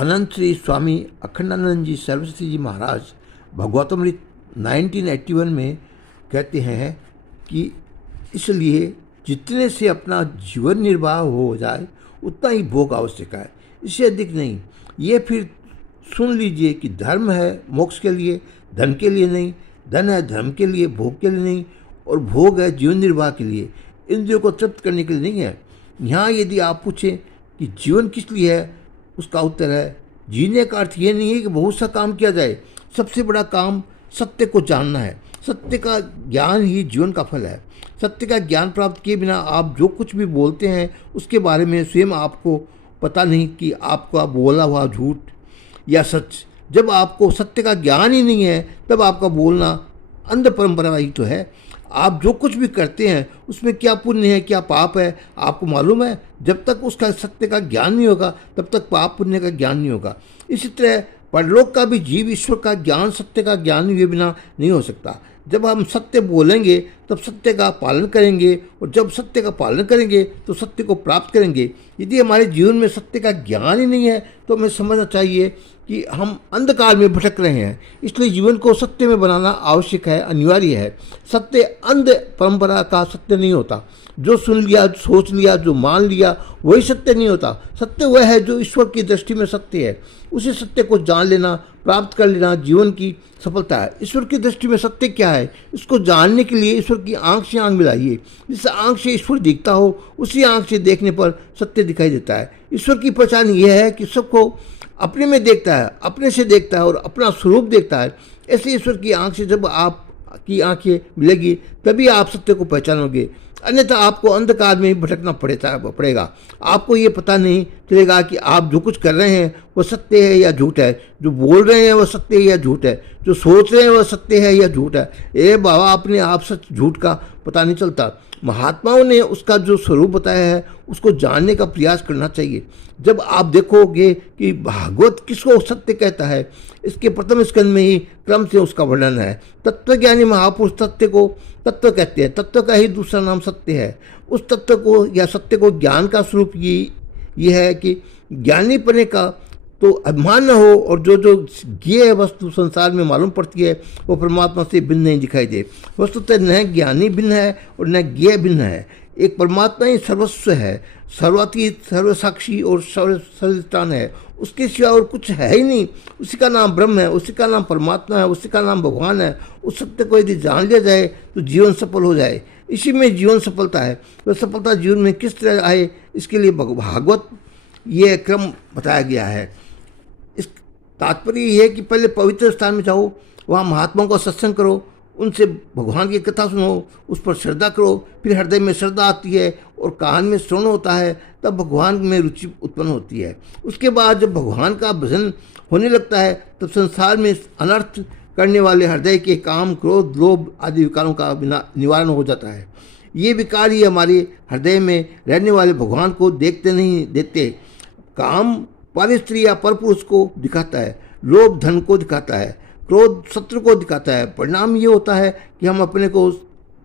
अनंत श्री स्वामी अखंडानंद जी सरस्वती जी महाराज भगवतमृत 1981 में कहते हैं कि इसलिए जितने से अपना जीवन निर्वाह हो जाए उतना ही भोग आवश्यक है, इससे अधिक नहीं। ये फिर सुन लीजिए कि धर्म है मोक्ष के लिए, धन के लिए नहीं। धन है धर्म के लिए, भोग के लिए नहीं। और भोग है जीवन निर्वाह के लिए, इंद्रियों को तृप्त करने के लिए नहीं है। यहाँ यदि आप पूछें कि जीवन किस लिए है, उसका उत्तर है जीने का अर्थ ये नहीं है कि बहुत सा काम किया जाए। सबसे बड़ा काम सत्य को जानना है। सत्य का ज्ञान ही जीवन का फल है। सत्य का ज्ञान प्राप्त किए बिना आप जो कुछ भी बोलते हैं उसके बारे में स्वयं आपको पता नहीं कि आपका बोला हुआ झूठ या सच। जब आपको सत्य का ज्ञान ही नहीं है तब आपका बोलना अंध परंपरा ही तो है। आप जो कुछ भी करते हैं उसमें क्या पुण्य है क्या पाप है आपको मालूम है। जब तक उसका सत्य का ज्ञान नहीं होगा तब तक पाप पुण्य का ज्ञान नहीं होगा। इसी तरह परलोक का भी जीव ईश्वर का ज्ञान, सत्य का ज्ञान हुए बिना नहीं हो सकता। जब हम सत्य बोलेंगे तब सत्य का पालन करेंगे, और जब सत्य का पालन करेंगे तो सत्य को प्राप्त करेंगे। यदि हमारे जीवन में सत्य का ज्ञान ही नहीं है तो हमें समझना चाहिए कि हम अंधकार में भटक रहे हैं। इसलिए जीवन को सत्य में बनाना आवश्यक है, अनिवार्य है। सत्य अंध परंपरा का सत्य नहीं होता। जो सुन लिया, सोच लिया, जो मान लिया वही सत्य नहीं होता। सत्य वह है जो ईश्वर की दृष्टि में सत्य है। उसी सत्य को जान लेना, प्राप्त कर लेना जीवन की सफलता है। ईश्वर की दृष्टि में सत्य क्या है, इसको जानने के लिए ईश्वर की आंख से आंख मिलाइए। जिस आंख से ईश्वर दिखता हो उसी आंख से देखने पर सत्य दिखाई देता है। ईश्वर की पहचान यह है कि सबको अपने में देखता है, अपने से देखता है और अपना स्वरूप देखता है। ऐसे ईश्वर की आंख से जब आपकी आंखें मिलेगी तभी आप सत्य को पहचानोगे, अन्यथा आपको अंधकार में ही भटकना पड़ेगा। आपको ये पता नहीं चलेगा कि आप जो कुछ कर रहे हैं वो सत्य है या झूठ है, जो बोल रहे हैं वो सत्य है या झूठ है, जो सोच रहे हैं वो सत्य है या झूठ है। ए बाबा, अपने आप सच झूठ का पता नहीं चलता। महात्माओं ने उसका जो स्वरूप बताया है उसको जानने का प्रयास करना चाहिए। जब आप देखोगे कि भागवत किसको सत्य कहता है, इसके प्रथम स्कंद में ही क्रम से उसका वर्णन है। तत्वज्ञानी महापुरुष सत्य को तत्व कहते हैं। तत्व का ही दूसरा नाम सत्य है। उस तत्व को या सत्य को ज्ञान का स्वरूप ये है कि ज्ञानी पने का तो अभिमान न हो, और जो ज्ञेय वस्तु संसार में मालूम पड़ती है वो परमात्मा से भिन्न नहीं दिखाई दे। वस्तुतः न ज्ञानी भिन्न है और न ज्ञेय भिन्न है। एक परमात्मा ही सर्वस्व है, सर्वातीत, सर्वसाक्षी और सर्वधिष्ठान है। उसके सिवा और कुछ है ही नहीं। उसी का नाम ब्रह्म है, उसी का नाम परमात्मा है, उसी का नाम भगवान है। उस सत्य को यदि जान लिया जाए तो जीवन सफल हो जाए। इसी में जीवन सफलता है। वह सफलता जीवन में किस तरह आए, इसके लिए भागवत ये क्रम बताया गया है। इस तात्पर्य यह है कि पहले पवित्र स्थान में जाओ, वहाँ महात्माओं का सत्संग करो, उनसे भगवान की कथा सुनो, उस पर श्रद्धा करो। फिर हृदय में श्रद्धा आती है और कान में श्रवण होता है, तब भगवान में रुचि उत्पन्न होती है। उसके बाद जब भगवान का भजन होने लगता है तब संसार में अनर्थ करने वाले हृदय के काम, क्रोध, लोभ आदि विकारों का निवारण हो जाता है। ये विकार ही हमारे हृदय में रहने वाले भगवान को देखते नहीं देते। काम पर स्त्री या पर पुरुष को दिखाता है, लोभ धन को दिखाता है, क्रोध शत्रु को दिखाता है। परिणाम ये होता है कि हम अपने को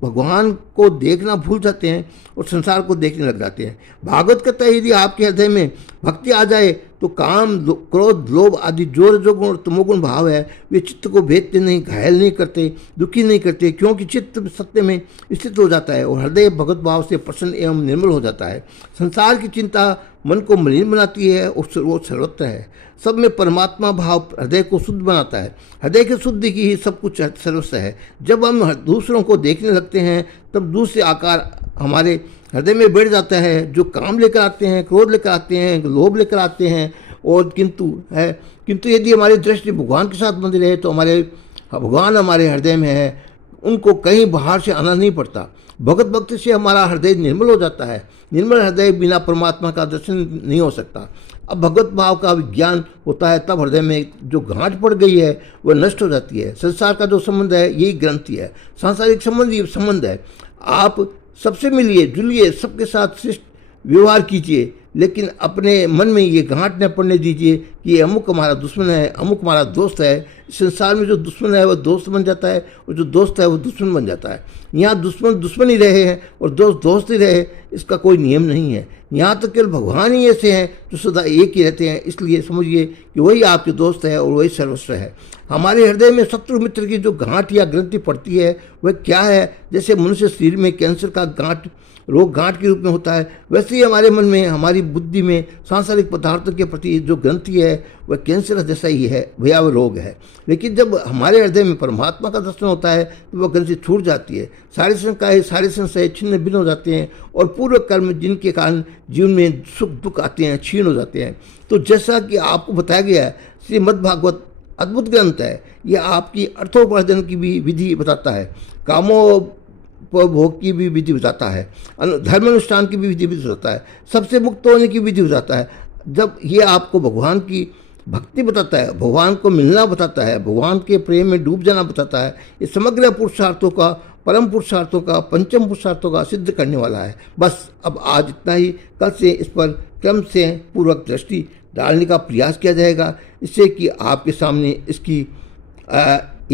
भगवान को देखना भूल जाते हैं और संसार को देखने लग जाते हैं। भागवत कहता है यदि आपके हृदय में भक्ति आ जाए तो काम, क्रोध, लोभ आदि जो रजोगुण और तमोगुण भाव है वे चित्त को भेदते नहीं, घायल नहीं करते, दुखी नहीं करते, क्योंकि चित्त सत्य में स्थित हो जाता है और हृदय भगवत भाव से प्रसन्न एवं निर्मल हो जाता है। संसार की चिंता मन को मलिन बनाती है और वो सर्वत्र है। सब में परमात्मा भाव हृदय को शुद्ध बनाता है। हृदय की शुद्धि की ही सब कुछ सर्वस्व है। जब हम दूसरों को देखने लगते हैं तब दूसरे आकार हमारे हृदय में बैठ जाता है, जो काम लेकर आते हैं, क्रोध लेकर आते हैं, लोभ लेकर आते हैं। और किंतु यदि हमारी दृष्टि भगवान के साथ बंधी रहे तो भगवान हमारे हृदय में है, उनको कहीं बाहर से आना नहीं पड़ता। भगत भक्ति से हमारा हृदय निर्मल हो जाता है। निर्मल हृदय बिना परमात्मा का दर्शन नहीं हो सकता। अब भगवत भाव का विज्ञान होता है तब हृदय में जो गांठ पड़ गई है वह नष्ट हो जाती है। संसार का जो संबंध है यही ग्रंथि है, सांसारिक संबंध ही संबंध है। आप सबसे मिलिए जुलिए, सबके साथ शिष्ट व्यवहार कीजिए, लेकिन अपने मन में ये गांठ न पड़ने दीजिए कि ये अमुक हमारा दुश्मन है, अमुक हमारा दोस्त है। इस संसार में जो दुश्मन है वो दोस्त बन जाता है, और जो दोस्त है वो दुश्मन बन जाता है। यहाँ दुश्मन दुश्मन ही रहे हैं और दोस्त दोस्त ही रहे, इसका कोई नियम नहीं है। यहाँ तो केवल भगवान ही ऐसे हैं जो सदा एक ही रहते हैं। इसलिए समझिए कि वही आपके दोस्त है और वही सर्वस्व है। हमारे हृदय में शत्रु मित्र की जो गांठ या ग्रंथि पड़ती है वह क्या है? जैसे मनुष्य शरीर में कैंसर का रोग गांठ के रूप में होता है, वैसे ही हमारे मन में, हमारी बुद्धि में सांसारिक पदार्थों के प्रति जो ग्रंथि है वह कैंसर जैसा ही है, भयावह रोग है। लेकिन जब हमारे हृदय में परमात्मा का दर्शन होता है तो वह ग्रंथि छूट जाती है, सारे संकाय सारे संशय छिन्न भिन्न हो जाते हैं, और पूर्व कर्म जिनके कारण जीवन में सुख दुख आते हैं क्षीण हो जाते हैं। तो जैसा कि आपको बताया गया है, श्रीमद्भागवत अद्भुत ग्रंथ है। यह आपकी अर्थोपार्जन की भी विधि बताता है, कामोपभोग की भी विधि बताता है, धर्म अनुष्ठान की भी विधि बताता है, सबसे मुक्त होने की विधि बताता है। जब ये आपको भगवान की भक्ति बताता है, भगवान को मिलना बताता है, भगवान के प्रेम में डूब जाना बताता है, ये समग्र पुरुषार्थों का, परम पुरुषार्थों का, पंचम पुरुषार्थों का सिद्ध करने वाला है। बस अब आज इतना ही। कल से इस पर क्रम से पूर्वक दृष्टि डालने का प्रयास किया जाएगा, इससे कि आपके सामने इसकी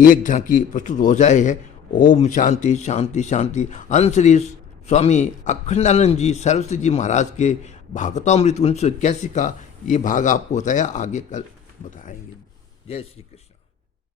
एक झांकी प्रस्तुत हो जाए है। ओम शांति शांति शांति। अनंत श्री स्वामी अखंडानंद जी सरस्वती जी महाराज के भागवतामृत 1981 का ये भाग आपको बताया, आगे कल बताएंगे। जय श्री कृष्ण।